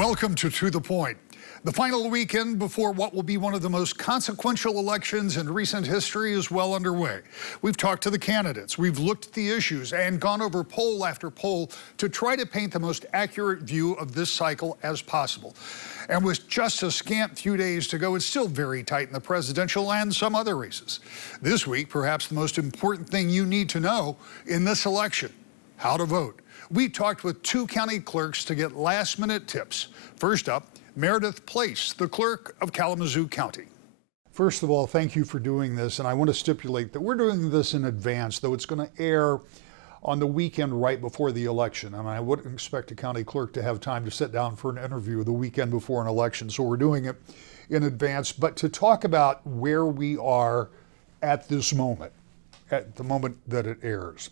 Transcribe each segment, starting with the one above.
Welcome to the Point. The final weekend before what will be one of the most consequential elections in recent history is well underway. We've talked to the candidates, we've looked at the issues, and gone over poll after poll to try to paint the most accurate view of this cycle as possible. And with just a scant few days to go, it's still very tight in the presidential and some other races. This week, perhaps the most important thing you need to know in this election: how to vote. We talked with two county clerks to get last-minute tips. First up, Meredith Place, the clerk of Kalamazoo County. First of all, thank you for doing this, and I want to stipulate that we're doing this in advance, though it's going to air on the weekend right before the election, and I wouldn't expect a county clerk to have time to sit down for an interview the weekend before an election, so we're doing it in advance. But to talk about where we are at this moment, at the moment that it airs.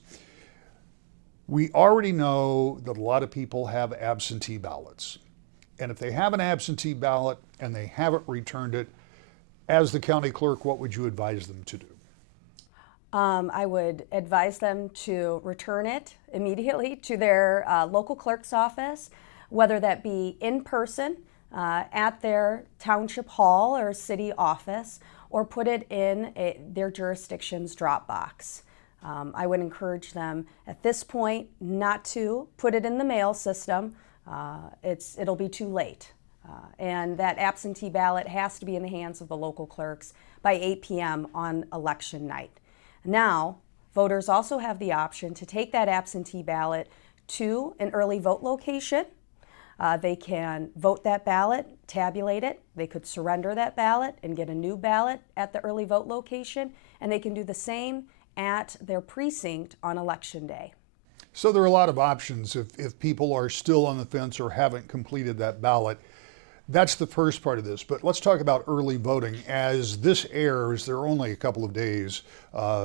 We already know that a lot of people have absentee ballots. And if they have an absentee ballot and they haven't returned it, as the county clerk, what would you advise them to do? I would advise them to return it immediately to their local clerk's office, whether that be in person at their township hall or city office, or put it in their jurisdiction's drop box. I would encourage them at this point not to put it in the mail system. It'll be too late. And that absentee ballot has to be in the hands of the local clerks by 8 p.m. on election night. Now, voters also have the option to take that absentee ballot to an early vote location. They can vote that ballot, tabulate it. They could surrender that ballot and get a new ballot at the early vote location. And they can do the same at their precinct on election day. So there are a lot of options if people are still on the fence or haven't completed that ballot. That's the first part of this, but let's talk about early voting. As this airs, there are only a couple of days,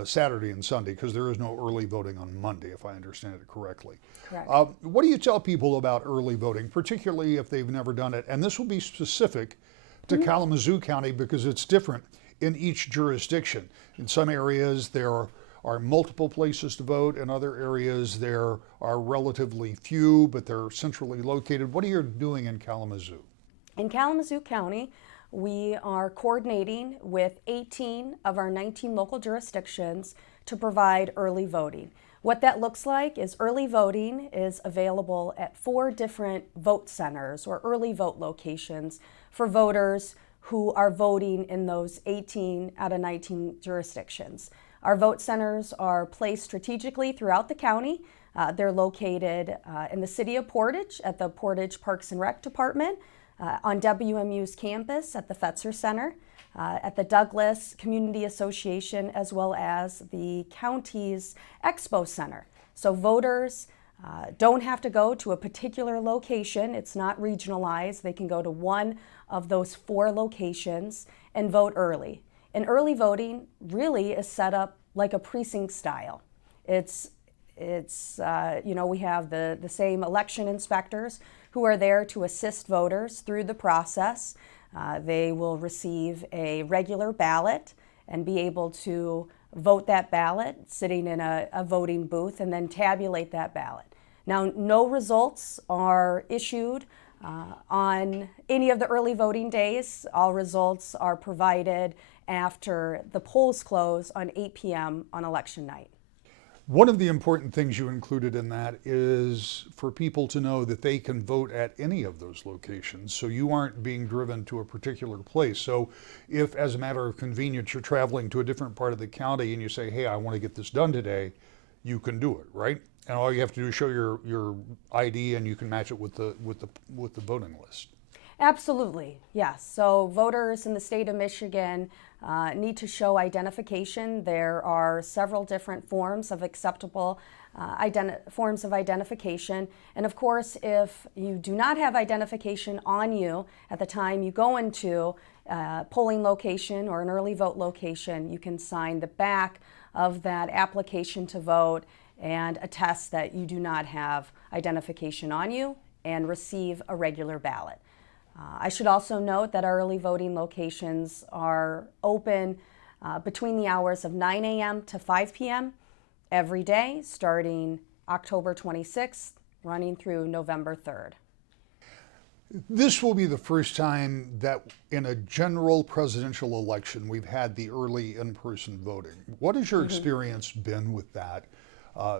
Saturday and Sunday, because there is no early voting on Monday, if I understand it correctly. Correct. What do you tell people about early voting, particularly if they've never done it? And this will be specific to Kalamazoo County because it's different in each jurisdiction. In some areas, there are multiple places to vote. In other areas, there are relatively few, but they're centrally located. What are you doing in Kalamazoo? In Kalamazoo County, we are coordinating with 18 of our 19 local jurisdictions to provide early voting. What that looks like is early voting is available at 4 different vote centers or early vote locations for voters who are voting in those 18 out of 19 jurisdictions. Our vote centers are placed strategically throughout the county. They're located in the city of Portage at the Portage Parks and Rec Department, on WMU's campus at the Fetzer Center, at the Douglas Community Association, as well as the county's Expo Center. So voters don't have to go to a particular location. It's not regionalized. They can go to one of those 4 locations and vote early. And early voting really is set up like a precinct style. It's we have the same election inspectors who are there to assist voters through the process. They will receive a regular ballot and be able to vote that ballot sitting in a voting booth and then tabulate that ballot. Now, no results are issued on any of the early voting days. All results are provided after the polls close on 8 p.m. on election night. One of the important things you included in that is for people to know that they can vote at any of those locations, so you aren't being driven to a particular place. So if, as a matter of convenience, you're traveling to a different part of the county and you say, hey, I want to get this done today, you can do it, right? And all you have to do is show your ID and you can match it with the voting list. Absolutely, yes. So voters in the state of Michigan need to show identification. There are several different forms of acceptable forms of identification. And of course, if you do not have identification on you at the time you go into a polling location or an early vote location, you can sign the back of that application to vote and attest that you do not have identification on you and receive a regular ballot. I should also note that our early voting locations are open between the hours of 9 a.m. to 5 p.m. every day, starting October 26th, running through November 3rd. This will be the first time that in a general presidential election we've had the early in-person voting. What has your experience been with that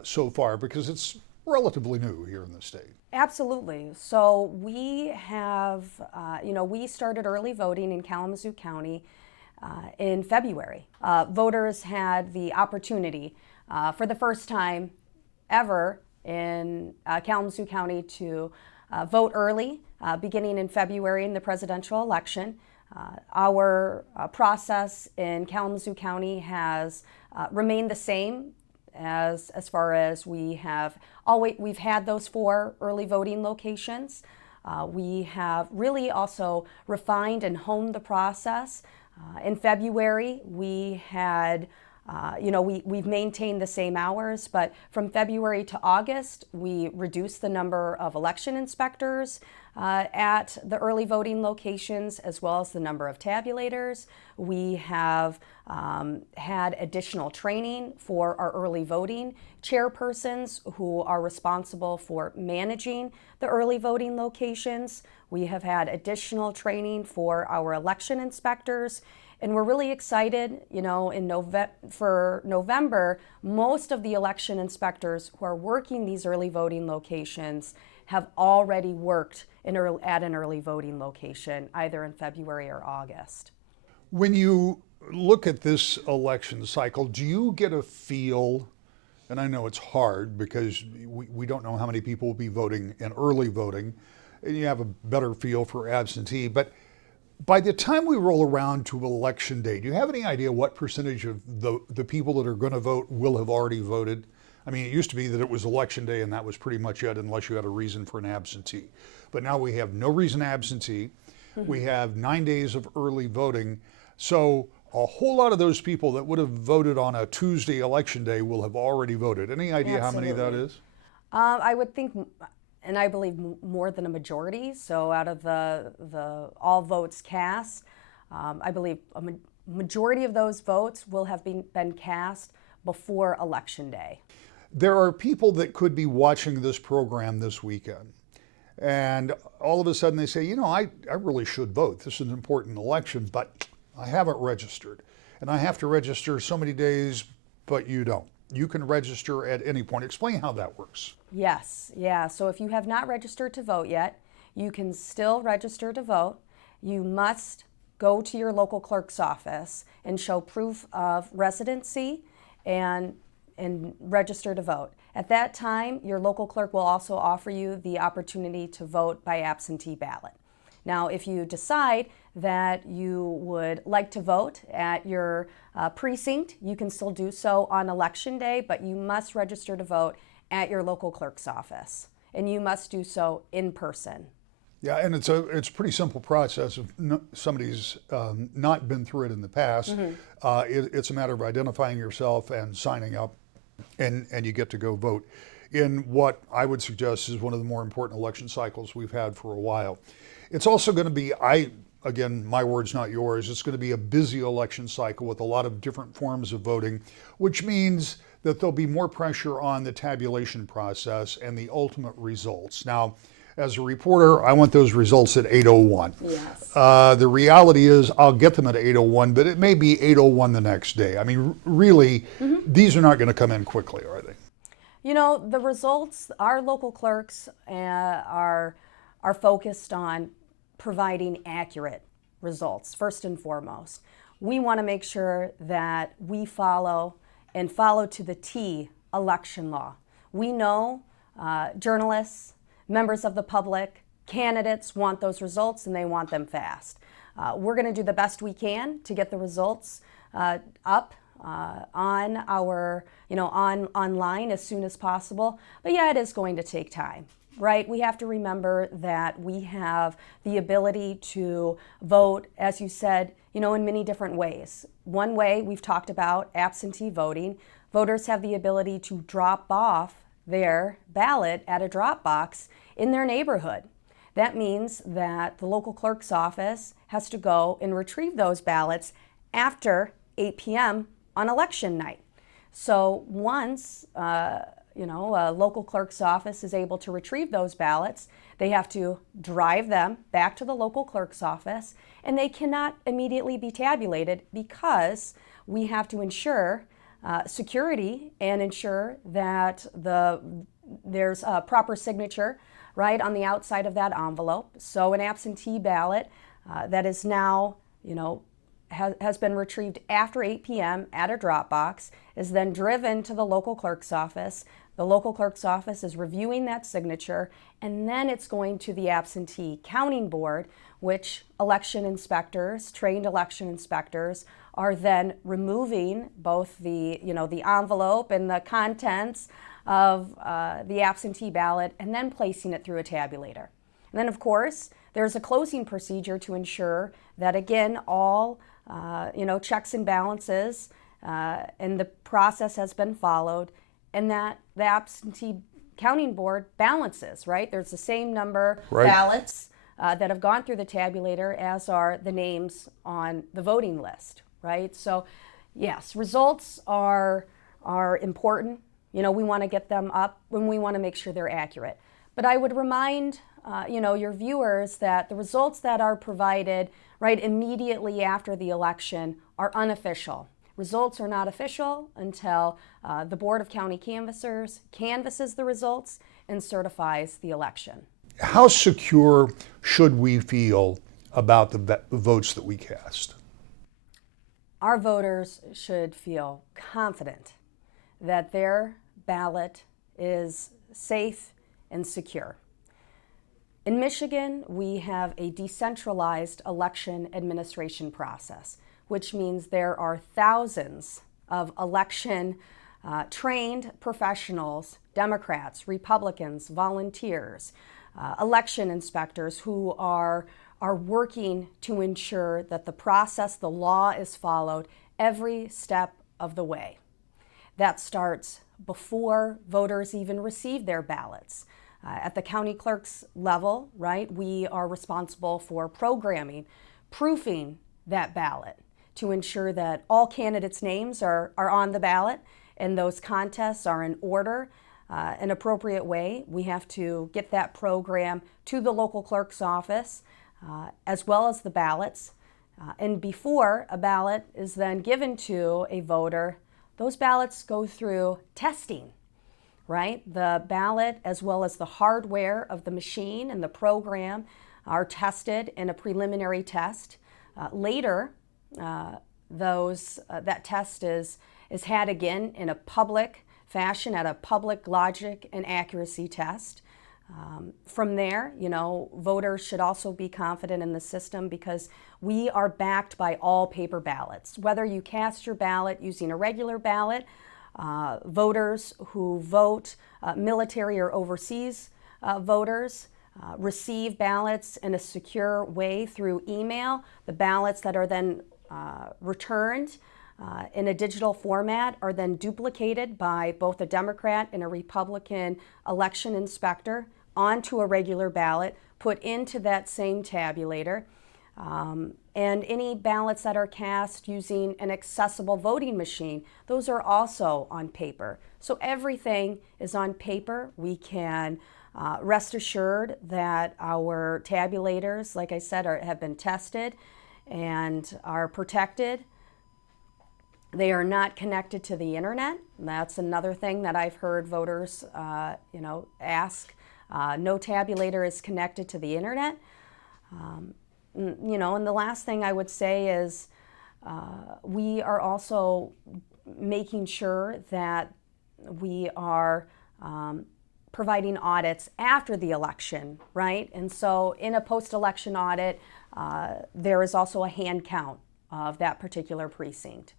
so far? Because it's relatively new here in the state. Absolutely. So we have, we started early voting in Kalamazoo County in February. Voters had the opportunity for the first time ever in Kalamazoo County to vote early, beginning in February in the presidential election. Our process in Kalamazoo County has remained the same as far as we've had those 4 early voting locations. We have really also refined and honed the process. In February, we had we've maintained the same hours, but from February to August, we reduced the number of election inspectors at the early voting locations, as well as the number of tabulators. We have had additional training for our early voting chairpersons who are responsible for managing the early voting locations. We have had additional training for our election inspectors. And we're really excited, for November, most of the election inspectors who are working these early voting locations have already worked at an early voting location, either in February or August. When you look at this election cycle, do you get a feel, and I know it's hard because we don't know how many people will be voting in early voting, and you have a better feel for absentee, but by the time we roll around to election day, do you have any idea what percentage of the people that are going to vote will have already voted? I mean, it used to be that it was election day and that was pretty much it unless you had a reason for an absentee. But now we have no reason absentee. We have 9 days of early voting. So a whole lot of those people that would have voted on a Tuesday election day will have already voted. Any idea how many that is? I would think, and I believe more than a majority. So out of the all votes cast, I believe a majority of those votes will have been cast before Election Day. There are people that could be watching this program this weekend, and all of a sudden they say, I really should vote. This is an important election, but I haven't registered. And I have to register so many days, but you don't. You can register at any point. Explain how that works. Yes, yeah. So if you have not registered to vote yet, you can still register to vote. You must go to your local clerk's office and show proof of residency and register to vote. At that time, your local clerk will also offer you the opportunity to vote by absentee ballot. Now, if you decide that you would like to vote at your precinct, you can still do so on Election Day, but you must register to vote at your local clerk's office, and you must do so in person. Yeah, and it's a pretty simple process. If somebody's not been through it in the past, it's a matter of identifying yourself and signing up, and you get to go vote in what I would suggest is one of the more important election cycles we've had for a while. It's also going to be, again, my words, not yours, it's going to be a busy election cycle with a lot of different forms of voting, which means that there'll be more pressure on the tabulation process and the ultimate results. Now, as a reporter, I want those results at 8:01. Yes. The reality is I'll get them at 8:01, but it may be 8:01 the next day. I mean, really, these are not going to come in quickly, are they? The results, our local clerks are focused on providing accurate results, first and foremost. We want to make sure that we follow to the T election law. We know journalists, members of the public, candidates want those results and they want them fast. We're going to do the best we can to get the results up on our, online as soon as possible. But yeah, it is going to take time. Right? We have to remember that we have the ability to vote, as you said, in many different ways. One way we've talked about absentee voting. Voters have the ability to drop off their ballot at a drop box in their neighborhood. That means that the local clerk's office has to go and retrieve those ballots after 8 p.m. on election night. So once a local clerk's office is able to retrieve those ballots, They have to drive them back to the local clerk's office, and they cannot immediately be tabulated because we have to ensure security and ensure that there's a proper signature right on the outside of that envelope. So an absentee ballot that is now, has been retrieved after 8 p.m. at a drop box is then driven to the local clerk's office. The local clerk's office is reviewing that signature, and then it's going to the absentee counting board, which election inspectors, trained election inspectors, are then removing both the envelope and the contents of the absentee ballot and then placing it through a tabulator. And then, of course, there's a closing procedure to ensure that, again, all checks and balances and the process has been followed, and that the absentee counting board balances, right? There's the same number of ballots that have gone through the tabulator as are the names on the voting list, right? So, yes, results are important. We want to get them up when we want to make sure they're accurate. But I would remind your viewers that the results that are provided right immediately after the election are unofficial. Results are not official until the Board of County Canvassers canvasses the results and certifies the election. How secure should we feel about the votes that we cast? Our voters should feel confident that their ballot is safe and secure. In Michigan, we have a decentralized election administration process, which means there are thousands of election trained professionals, Democrats, Republicans, volunteers, election inspectors who are working to ensure that the process, the law is followed every step of the way. That starts before voters even receive their ballots. At the county clerk's level, right, we are responsible for programming, proofing that ballot to ensure that all candidates' names are on the ballot and those contests are in order, an appropriate way. We have to get that program to the local clerk's office as well as the ballots. And before a ballot is then given to a voter, those ballots go through testing, right? The ballot as well as the hardware of the machine and the program are tested in a preliminary test. Later, that test is had again in a public fashion at a public logic and accuracy test. From there, voters should also be confident in the system because we are backed by all paper ballots. Whether you cast your ballot using a regular ballot, voters who vote, military or overseas voters, receive ballots in a secure way through email. The ballots that are then returned in a digital format are then duplicated by both a Democrat and a Republican election inspector onto a regular ballot, put into that same tabulator. And any ballots that are cast using an accessible voting machine, those are also on paper. So everything is on paper. We can rest assured that our tabulators, like I said, have been tested and are protected. They are not connected to the internet. That's another thing that I've heard voters, ask. No tabulator is connected to the internet. And the last thing I would say is we are also making sure that we are providing audits after the election, right? And so in a post-election audit, there is also a hand count of that particular precinct.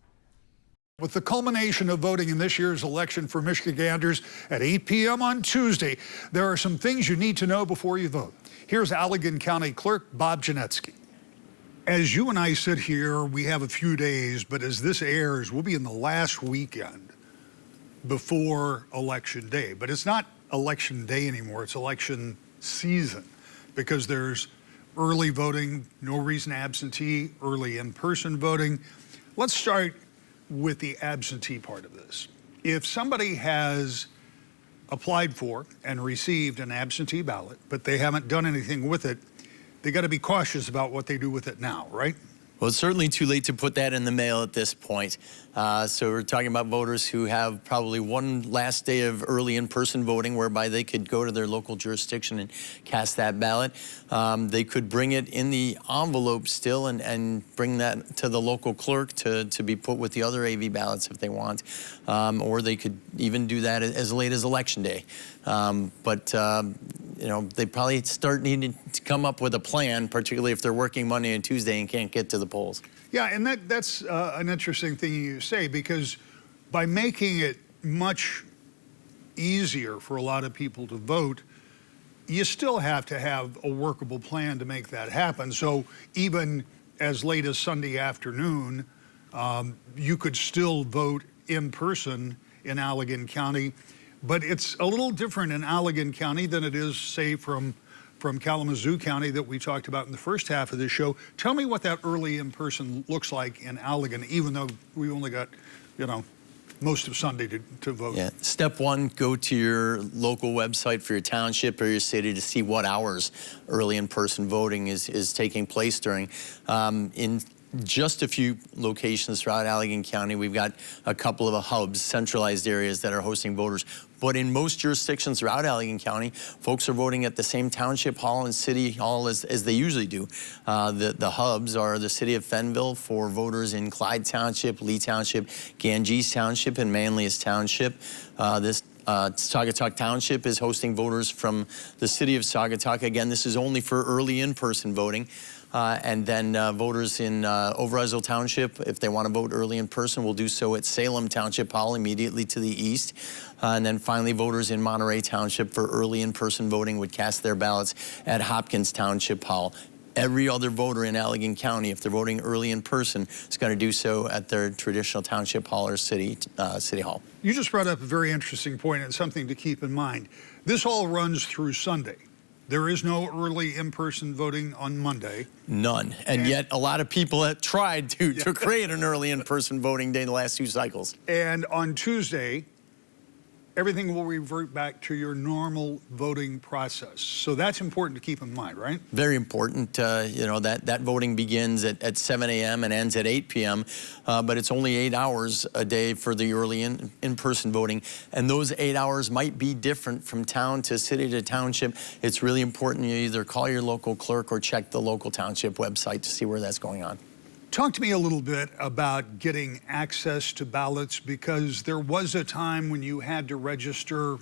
With the culmination of voting in this year's election for Michiganders at 8 p.m. on Tuesday, there are some things you need to know before you vote. Here's Allegan County Clerk Bob Janetsky. As you and I sit here, we have a few days, but as this airs, we'll be in the last weekend before Election Day. But it's not Election Day anymore, it's election season because there's early voting, no reason absentee, early in-person voting. Let's start with the absentee part of this. If somebody has applied for and received an absentee ballot, but they haven't done anything with it, they got to be cautious about what they do with it now, right? Well, it's certainly too late to put that in the mail at this point. So we're talking about voters who have probably one last day of early in-person voting whereby they could go to their local jurisdiction and cast that ballot. They could bring it in the envelope still and bring that to the local clerk to be put with the other AV ballots if they want. Or they could even do that as late as Election Day. You know, they probably start needing to come up with a plan, particularly if they're working Monday and Tuesday and can't get to the polls. Yeah, and that's an interesting thing you say, because by making it much easier for a lot of people to vote, you still have to have a workable plan to make that happen. So even as late as Sunday afternoon, you could still vote in person in Allegan County. But it's a little different in Allegan County than it is, say, from Kalamazoo County that we talked about in the first half of this show. Tell me what that early in-person looks like in Allegan, even though we only got, you know, most of Sunday to vote. Yeah. Step one, go to your local website for your township or your city to see what hours early in-person voting is taking place during. In just a few locations throughout Allegan County, we've got a couple of hubs, centralized areas that are hosting voters. But in most jurisdictions throughout Allegan County, folks are voting at the same township hall and city hall as they usually do. The hubs are the city of Fenville for voters in Clyde Township, Lee Township, Ganges Township, and Manlius Township. Saugatuck Township is hosting voters from the city of Saugatuck. Again, this is only for early in-person voting. And then voters in Overijssel Township, if they want to vote early in person, will do so at Salem Township Hall immediately to the east. And then finally, voters in Monterey Township for early in-person voting would cast their ballots at Hopkins Township Hall. Every other voter in Allegan County, if they're voting early in person, is going to do so at their traditional township hall or city hall. You just brought up a very interesting point and something to keep in mind. This all runs through Sunday. There is no early in-person voting on Monday. None. And yet a lot of people have tried to create an early in-person voting day in the last two cycles. And on Tuesday, everything will revert back to your normal voting process. So that's important to keep in mind, right? Very important. You know, that voting begins at 7 a.m. and ends at 8 p.m., but it's only 8 hours a day for the early in-person voting. And those 8 hours might be different from town to city to township. It's really important you either call your local clerk or check the local township website to see where that's going on. Talk to me a little bit about getting access to ballots, because there was a time when you had to register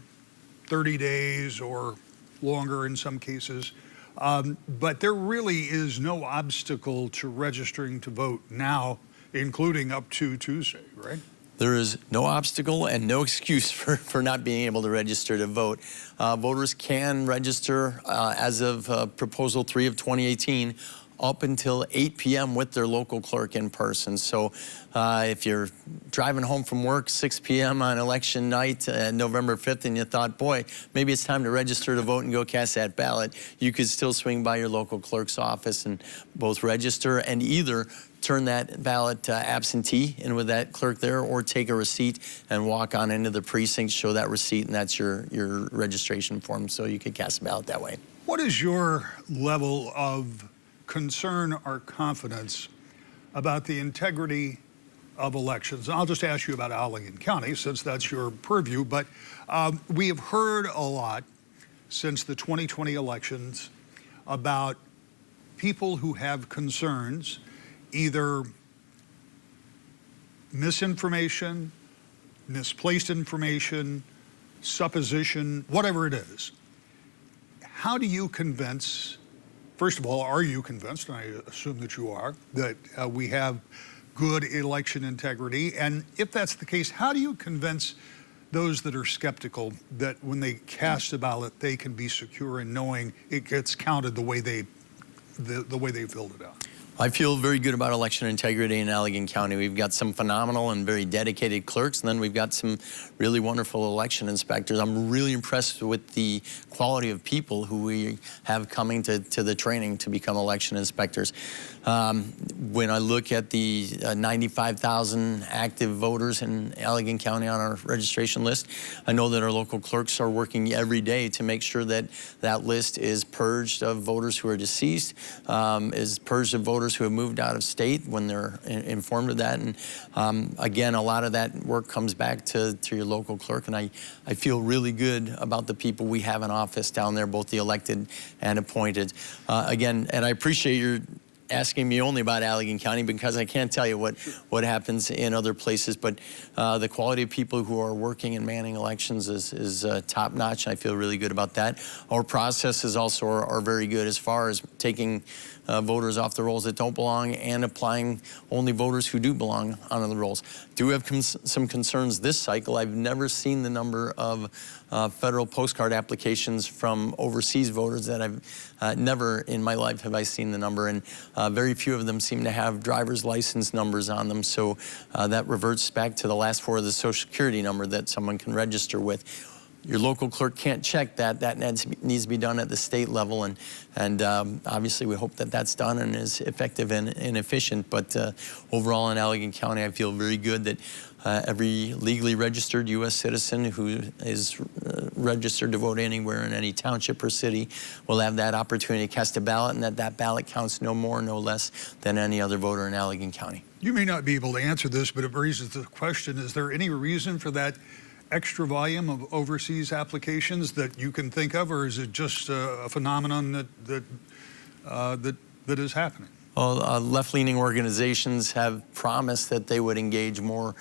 30 days or longer in some cases, but there really is no obstacle to registering to vote now, including up to Tuesday, right? There is no obstacle and no excuse for not being able to register to vote. Voters can register as of Proposal 3 of 2018 up until 8 p.m. with their local clerk in person. So if you're driving home from work 6 p.m. on election night, November 5th, and you thought, boy, maybe it's time to register to vote and go cast that ballot, you could still swing by your local clerk's office and both register and either turn that ballot absentee in with that clerk there, or take a receipt and walk on into the precinct, show that receipt, and that's your registration form, so you could cast a ballot that way. What is your level of concern or confidence about the integrity of elections? I'll just ask you about Allegan County, since that's your purview, but we have heard a lot since the 2020 elections about people who have concerns, either misinformation, misplaced information, supposition, whatever it is. How do you convince, first of all, are you convinced, and I assume that you are, that we have good election integrity? And if that's the case, how do you convince those that are skeptical that when they cast a ballot, they can be secure in knowing it gets counted the way they filled it out? I feel very good about election integrity in Allegan County. We've got some phenomenal and very dedicated clerks, and then we've got some really wonderful election inspectors. I'm really impressed with the quality of people who we have coming to the training to become election inspectors. When I look at the 95,000 active voters in Allegan County on our registration list, I know that our local clerks are working every day to make sure that that list is purged of voters who are deceased, is purged of voters who have moved out of state when they're informed of that. And again, a lot of that work comes back to your local clerk, and I feel really good about the people we have in office down there, both the elected and appointed. Again, and I appreciate your asking me only about Allegan County, because I can't tell you what happens in other places, but the quality of people who are working and manning elections is top notch. I feel really good about that. Our processes also are very good as far as taking voters off the rolls that don't belong and applying only voters who do belong on the rolls. Do have some concerns this cycle. I've never seen the number of federal postcard applications from overseas voters that I've never in my life have I seen the number, and very few of them seem to have driver's license numbers on them, so that reverts back to the last four of the Social Security number that someone can register with. Your local clerk can't check that. That needs to be done at the state level, and obviously we hope that that's done and is effective and efficient. But overall in Allegan County, I feel very good that every legally registered U.S. citizen who is registered to vote anywhere in any township or city will have that opportunity to cast a ballot, and that ballot counts no more, no less than any other voter in Allegan County. You may not be able to answer this, but it raises the question, is there any reason for that extra volume of overseas applications that you can think of, or is it just a phenomenon that is happening? Well, left-leaning organizations have promised that they would engage more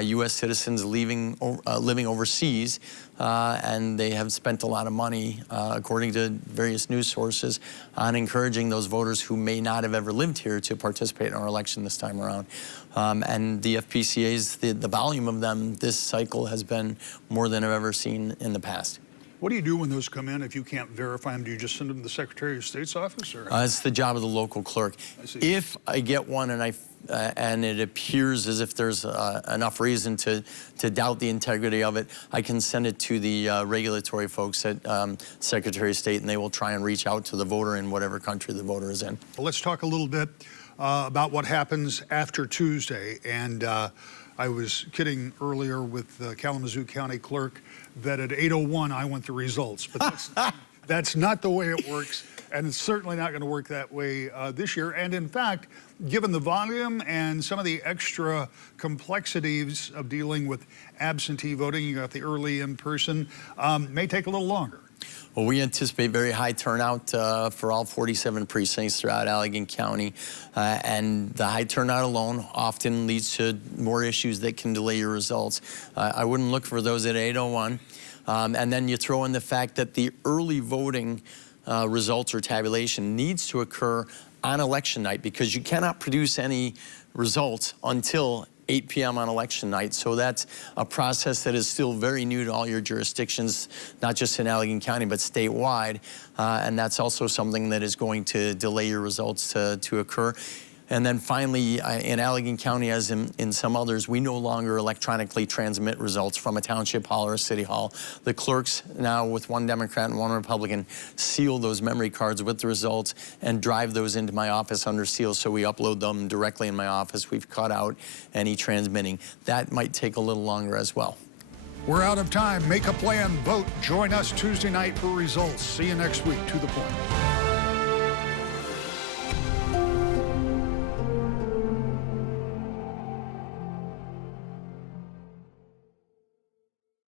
U.S. citizens living overseas, and they have spent a lot of money, according to various news sources, on encouraging those voters who may not have ever lived here to participate in our election this time around. And the FPCAs, the volume of them this cycle has been more than I've ever seen in the past. What do you do when those come in if you can't verify them? Do you just send them to the Secretary of State's office? Or? It's the job of the local clerk. If I get one and it appears as if there's enough reason to doubt the integrity of it, I can send it to the regulatory folks at Secretary of State, and they will try and reach out to the voter in whatever country the voter is in. Well, let's talk a little bit about what happens after Tuesday. And I was kidding earlier with the Kalamazoo County Clerk that at 8:01 I want the results, but that's not the way it works, and it's certainly not going to work that way this year. And in fact, given the volume and some of the extra complexities of dealing with absentee voting, you got the early in-person, may take a little longer. Well, we anticipate very high turnout for all 47 precincts throughout Allegan County, and the high turnout alone often leads to more issues that can delay your results. I wouldn't look for those at 8:01, and then you throw in the fact that the early voting results or tabulation needs to occur on election night, because you cannot produce any results until 8 p.m. on election night. So that's a process that is still very new to all your jurisdictions, not just in Allegan County, but statewide. And that's also something that is going to delay your results to occur. And then finally, in Allegan County, as in some others, we no longer electronically transmit results from a township hall or a city hall. The clerks now, with one Democrat and one Republican, seal those memory cards with the results and drive those into my office under seal, so we upload them directly in my office. We've cut out any transmitting. That might take a little longer as well. We're out of time. Make a plan, vote. Join us Tuesday night for results. See you next week. To the point.